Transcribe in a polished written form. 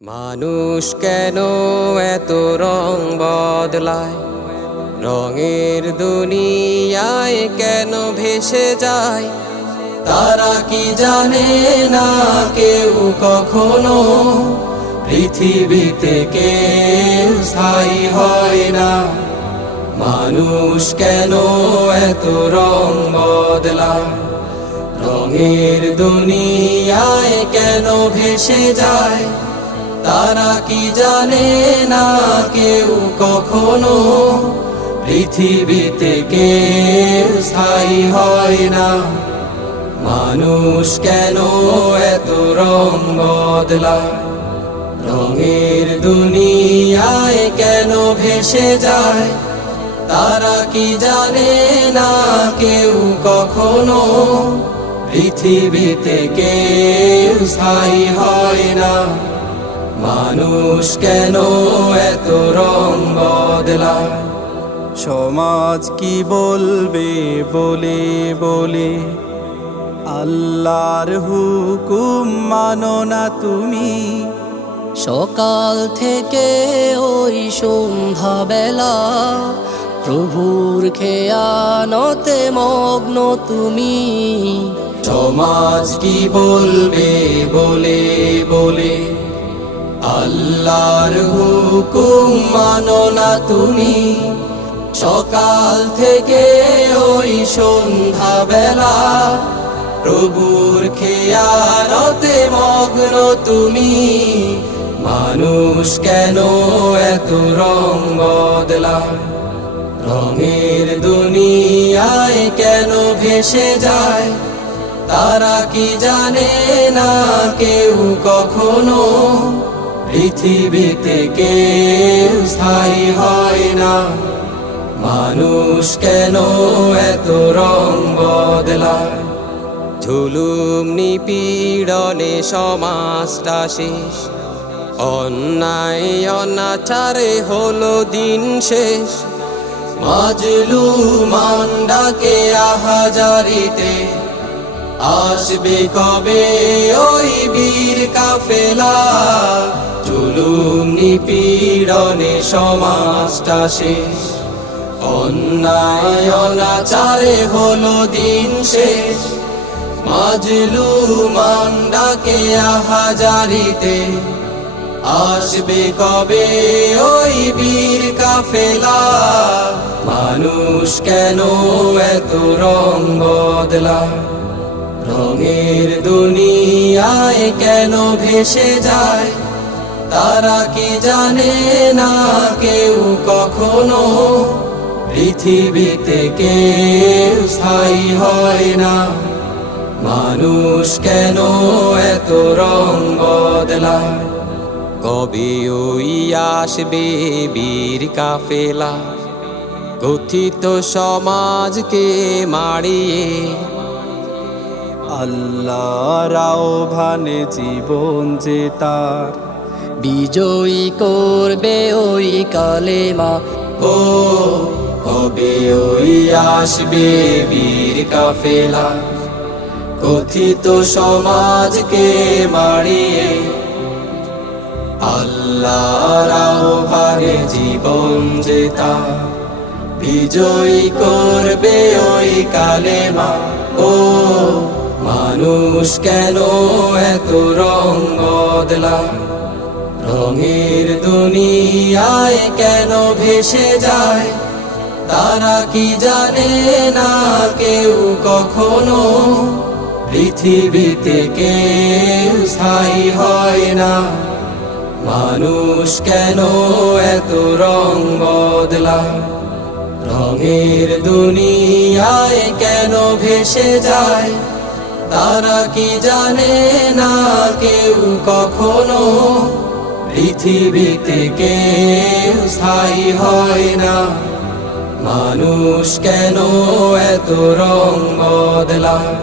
মানুষ কেন এত রং বদলায়, রঙের দুনিয়ায় কেন ভেসে যায়? তারা কি জানে না কেউ কখনো পৃথিবীতে কেউ স্থায়ী হয় না? মানুষ কেন এত রং বদলায়, রঙের দুনিয়ায় কেন ভেসে যায়? তারা কি জানে না কেউ কখনো পৃথিবীতে কেউ স্থায়ী হয় না? মানুষ কেন এত রং বদলায়, রঙের দুনিয়ায় কেন ভেসে যায়? তারা কি জানে না কেউ কখনো পৃথিবীতে কেউ স্থায়ী হয় না? মানুষ কেন এত রং বদলায়? সমাজ কি বলবে বলে বলে আল্লাহর হুকুম মানো না তুমি? সকাল থেকে ওই সন্ধ্যা বেলা প্রভুর খেয়ানতে মগ্ন তুমি। সমাজ কি বলবে বলে বলে আল্লাহর হুকুম মানো না তুমি? সকাল থেকে ওই সন্ধ্যা বেলা প্রভুর খেয়ানতে মগ্ন তুমি। মানুষ কেন এত রং বদলায়, রঙের দুনিয়ায় কেন ভেসে যায়? তারা কি জানে না কেউ কখনো পৃথিবীতে কেউ স্থায়ী হয় না? মানুষ কেন এত রং বদলায়? জুলুম নিপীড়নে সমাজটা শেষ, অন্যায় অনাচারে হলো দিন শেষ। মাজলুমান ডাকে আহাজারিতে, আসবে কবে ওই বীর কাফেলা? জুলুম নিপীড়নে সমাজটা শেষ, অন্যায় অনাচারে হলো দিন শেষ। মাজলুমান ডাকে আহাজারিতে, আসবে কবে ওই বীর কাফেলা? মানুষ কেন এত রং বদলায়, রঙের দুনিয়ায় কেন ভেসে যায়? তারা কি জানে না কেউ কখনো পৃথিবীতে কেউ স্থায়ী হয় না? মানুষ কেন এত রং বদলায়? কবে ওই আসবে বীর কাফেলা, কথিত সমাজকে মারিয়ে? আল্লাহর আহ্বানে জীবন যে তার বিজয়ী করবে ওই কালেমা। ও কবে ওই আসবে বীর কাফেলা, কথিত সমাজকে মারিয়ে? আল্লাহর আহ্বানে জীবন যে তার বিজয়ী করবে ওই কালেমা। ও মানুষ কেন এত রং বদলায়, রঙের দুনিয়ায় কেন ভেসে যায়? তারা কি জানে না কেউ কখনো পৃথিবীতে কেউ স্থায়ী হয় না? মানুষ কেন এত রং বদলায়, রঙের দুনিয়ায় কেন ভেসে যায়? তারা কি জানে না কেউ কখনো পৃথিবীতে কেউ স্থায়ী হয় না? মানুষ কেন এত রং বদলায়?